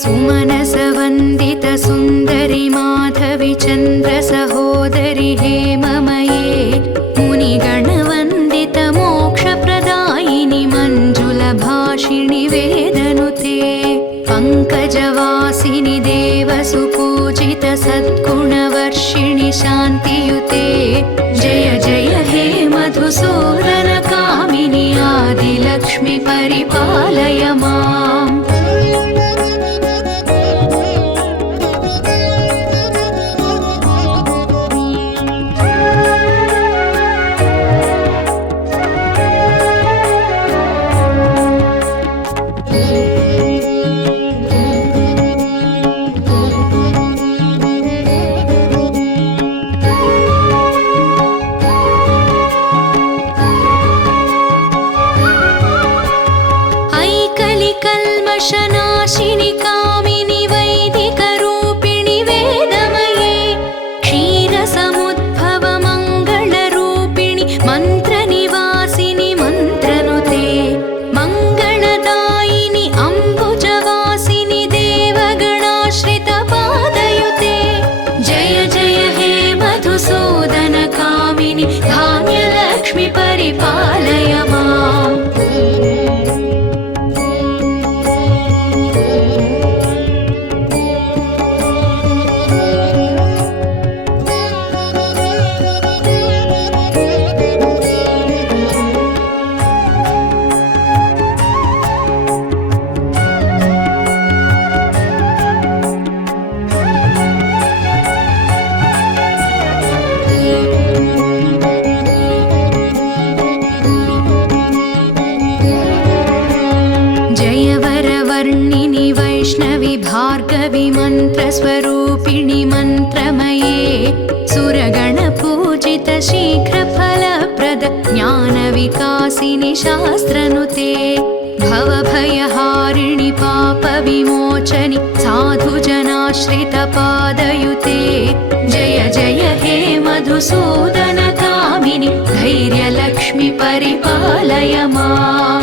सुमनसवन्दित सुन्दरि माधवि चन्द्र सहोदरि हेममये मुनिगणवन्दित मोक्षप्रदायिनि मञ्जुलभाषिणि वेदनुते पङ्कजवासिनि देवसुपूजित सद्गुणवर्षिणि शान्तियुते जय जय हे मधुसूदन कामिनि आदिलक्ष्मि परिपालय माम्। कल्मषनाशिनि कामिनि वैदिकरूपिणि वेदमये क्षीरसमुद्भव मङ्गलरूपिणि मन्त्रनिवासिनि मन्त्रनुते मङ्गलदायिनि अम्बुजवासिनि देवगणाश्रितपादयुते जय जय हे मधुसूदन कामिनि धान्यलक्ष्मि परिपालय माम्। जयवरवर्णिनि वैष्णवि भार्गवि मन्त्रस्वरूपिणि मन्त्रमये सुरगणपूजित शीघ्रफलप्रद ज्ञानविकासिनि शास्त्रनुते भवभयहारिणि पापविमोचनि साधुजनाश्रितपादयुते जय जय हे मधुसूदन कामिनि धैर्यलक्ष्मि परिपालय माम्।